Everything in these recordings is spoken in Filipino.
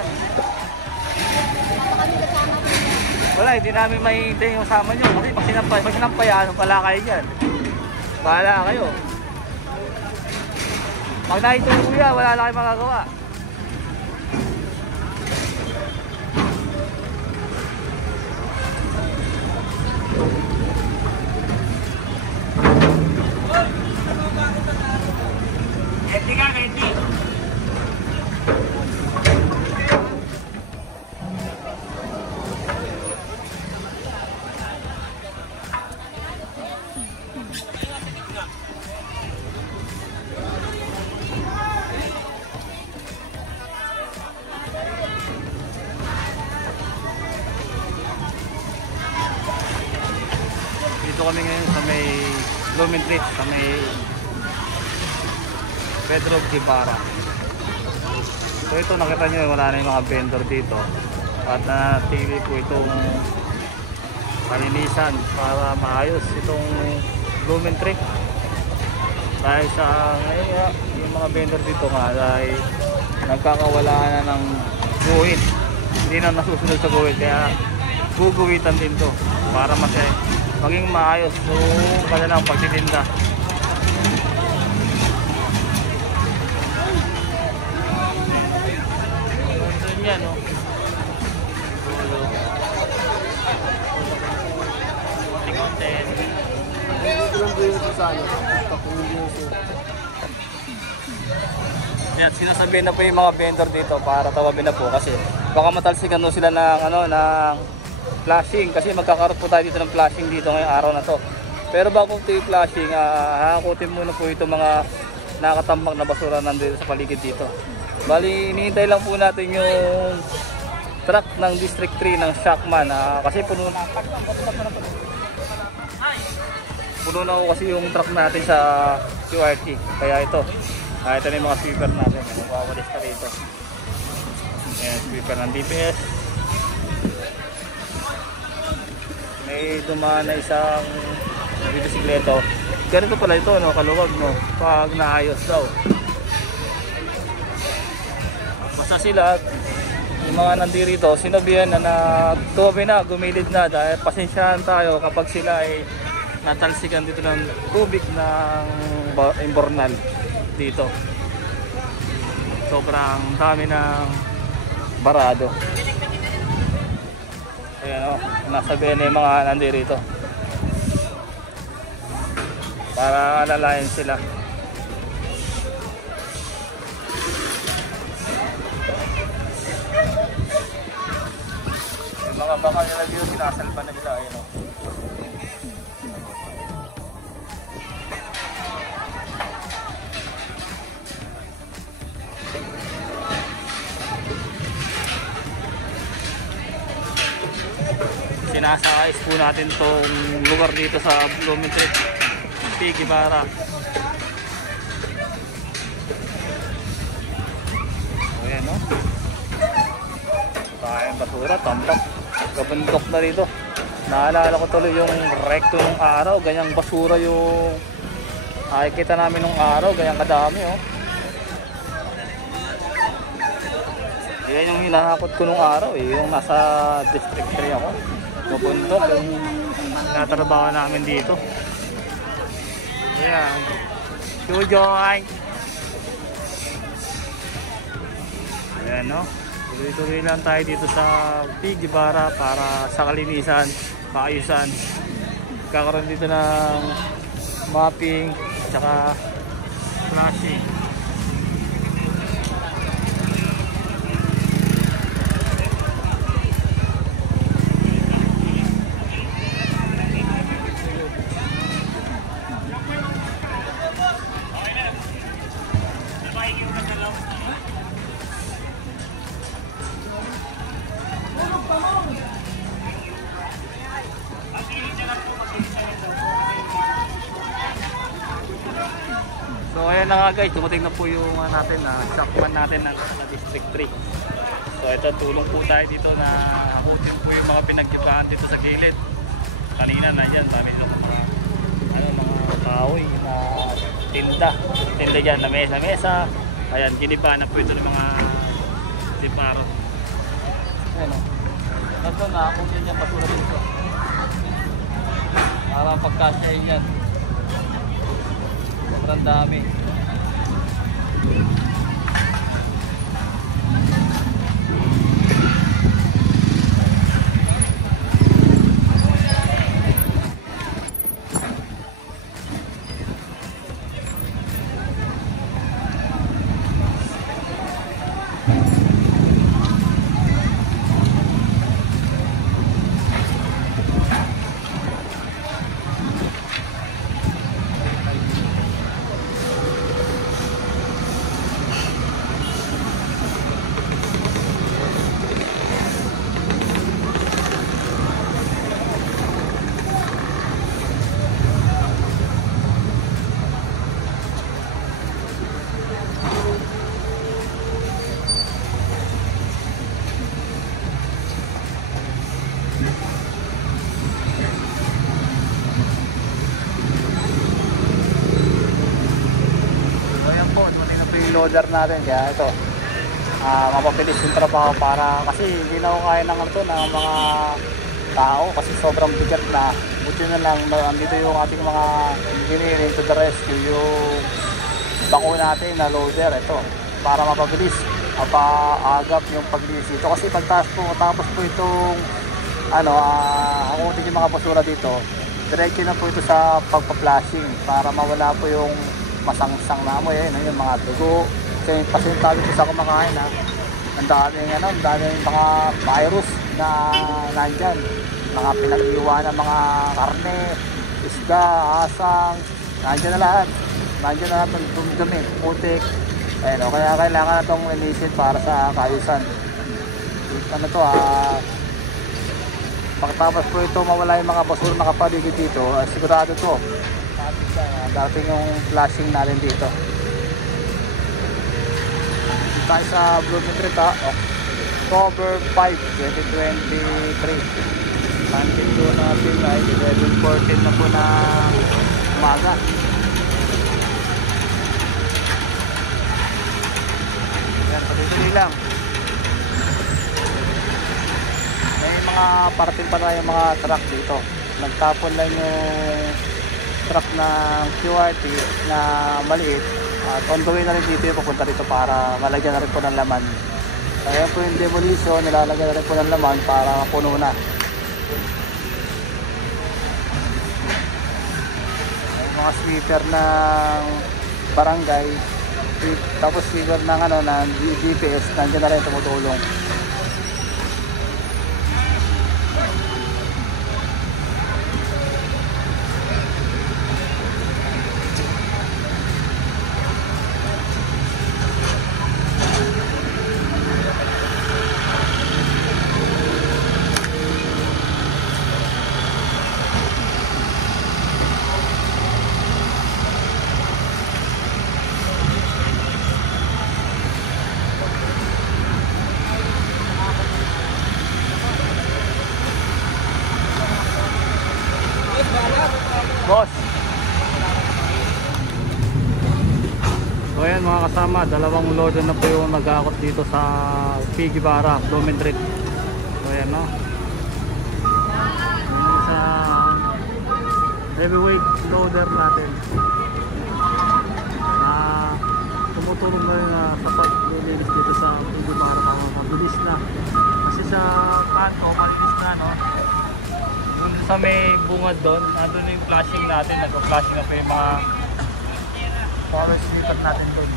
yan. Wala, hindi namin mahihintay yung sama nyo. Kasi pag sinampayan, pala kayo dyan. Bahala kayo. Pag naituloy yan, wala na kayo magagawa. Ready ka, ready. Dito kami ngayon sa may Blooming Trees, sa may Pedro Guevara. So ito, nakita nyo, wala na yung mga vendor dito. At natili po itong palinisan para maayos itong Blooming Tree. Dahil sa ngayon, yung mga vendor dito nga dahil nagkakawalaan na ng guhit. Hindi na nasusunod sa guhit, kaya guguhitan din to para maging maayos yung kanilang pagtitinda. Yan, no? Content. Yan, sinasabihin na po yung mga vendor dito para tawagin na po kasi baka matalsikan no sila ng ng flashing kasi magkakaroon po tayo dito ng flashing dito ngayong araw na to. Pero bago ito yung flashing, hakutin muna po ito mga nakatambak na basura nandito sa paligid dito. Bali, hinihintay lang po natin yung truck ng District 3 ng Shockman kasi puno na po kasi yung truck natin sa QRT. Kaya ito na yung mga sweeper natin. Wawalis ka dito. Ayan, sweeper ng DPS. May dumaan na isang bisikleta. Ganito pala ito, no? Kaluwag, no? Pag naayos daw. Basta sila, yung mga nandirito, sinabihan na tuwabi na, gumilid na dahil pasensyahan tayo kapag sila ay natalsikan dito ng tubig ng imbornal dito. Sobrang dami ng barado. Ayan, o, nasabihan na yung mga nandirito para alalayan sila. Mga bakal nila dito, sinasalpan na nila. Ayan, o. Sinasakais po natin tong lugar dito sa Blooming Trees, Guevara. Ayan, o. Kayang basura, tambak. Kabundok na rito. Naalala ko tuloy yung recto ng araw, ganyang basura yung nakikita namin nung araw, ganyang kadami, oh. Yan yung hinahakot ko nung araw, yung nasa District 3 ako. Kabundok yung natrabaho namin dito. Ayan. Sujoy! Ayan, no? Tuloy-tuloy lang tayo dito sa Guevara para sa kalinisan, paayusan. Kakaroon dito ng mapping at flashing. So ayan na nga guys, dumating na po yung natin na Shockman natin ng District 3. So ito, tulong po tayo dito na hamutin po yung mga pinagkipahan dito sa gilid. Kanina na dyan, dami ng mga kahoy na tinda dyan na mesa. Ayan, kinipahan na po ito ng mga diparo. Ayan o. Ito na, kung yan yung basura dito. Para pagkasyahin yan. Sobrang dami. Loader natin kaya ito mapabilis yung trabaho para kasi hindi na ako kaya ng ito ng mga tao kasi sobrang bigat na. Buti na lang nandito yung ating mga engineering to the rescue, yung bako natin na loader ito para mapabilis mapaagap yung paglinis dito kasi pagtaas po tapos po itong hakutin yung mga basura dito, diretso na po ito sa pagpa-flushing para mawala po yung masangsang na amoy. Ayun, yung mga dugo kasi pasintabi ko sa kumakain ang daming mga virus na nandyan, mga pinag-iwan ng mga karne, isda, asang, nandyan na lahat ng dumi, putik. Ayun, kaya kailangan na itong linisin para sa kaayusan. Pagkatapos po ito mawala yung mga basura na nakapaligid dito, sigurado to dating yung flashing natin dito. Dito tayo sa Bloomingtreet October 5, 2023. Sunday po natin ay 11:14 na po na umaga. Yan, patuloy lang. May mga parating pa na yung mga truck dito. Nagtapon lang yung truck ng QRT na maliit at on the way na rin dito yung pupunta dito para malagyan na rin po ng laman. Kaya po yung demolition nilalagyan na rin po ng laman para puno na. Yung mga sweeper ng barangay tapos sweeper ng ng GPS nandiyan na rin tumutulong. Boss. So ayan mga kasama, dalawang loader na po yung nag-aakot dito sa P. Guevara, Bloomingtreet. So ayan no. Sa heavyweight loader natin na tumutulong na rin sa paglilinis dito sa P. Guevara para mabilis na. Kasi sa kanto, malinis na no. Doon sa may bungad doon, nandun yung flashing natin, nag-flashing na po yung mga power sweeper natin doon.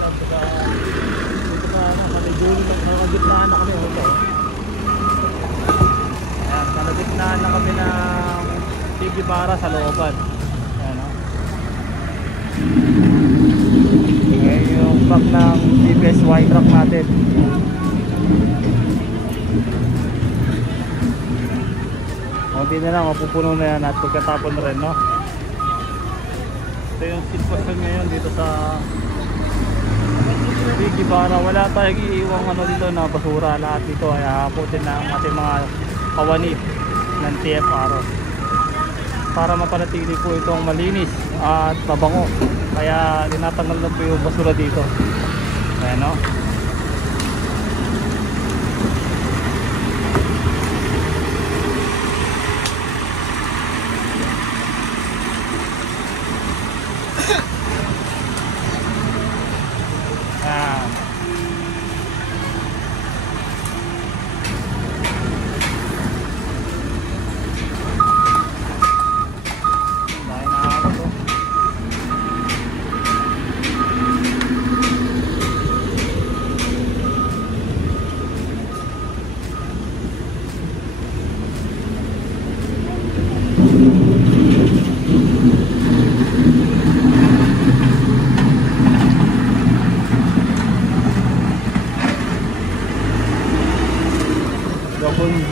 Dito sa malagitnaan na kami ito. Ayan, malagitnaan na kami ng P. Guevara sa looban. Ayan o. Ayan yung truck ng TPSY truck natin. Hindi na lang, mapupuno na yan at pagkatapon rin no. Ito yung sitwasyon ngayon dito sa P. Guevara. Wala tayong iiwang dito na basura, lahat dito ay haputin na ang ating mga kawani ng TFR para mapanatili po itong malinis at mabango. Kaya tinatanggal na po yung basura dito. Ayan no.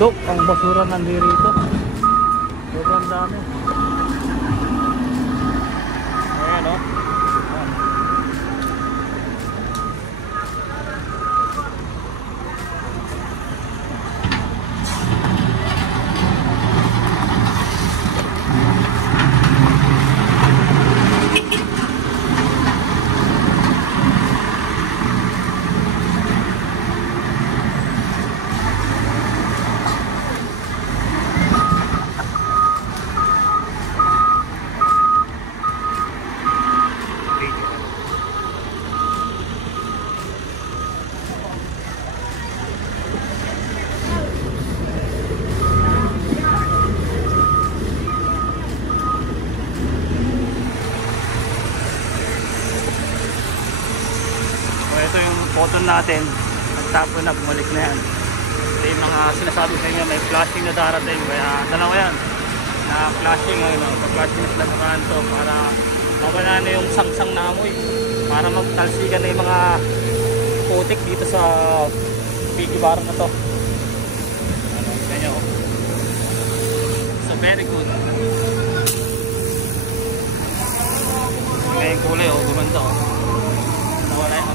bundok ang basura nandito. Sobrang dami. Ayan o. Ito yung photo natin, nagtapo na, bumalik na yan. Ito yung mga sinasabi sa inyo, may flashing na darating, kaya dalawa yan na flashing, flashing na sila sa kanto para mawala na yung sangsang na amoy, para magtalsikan na yung mga putik dito sa Piggy Bar na to. Ganyan, so very good. Ngayon kulay, gumanda, nawala yan.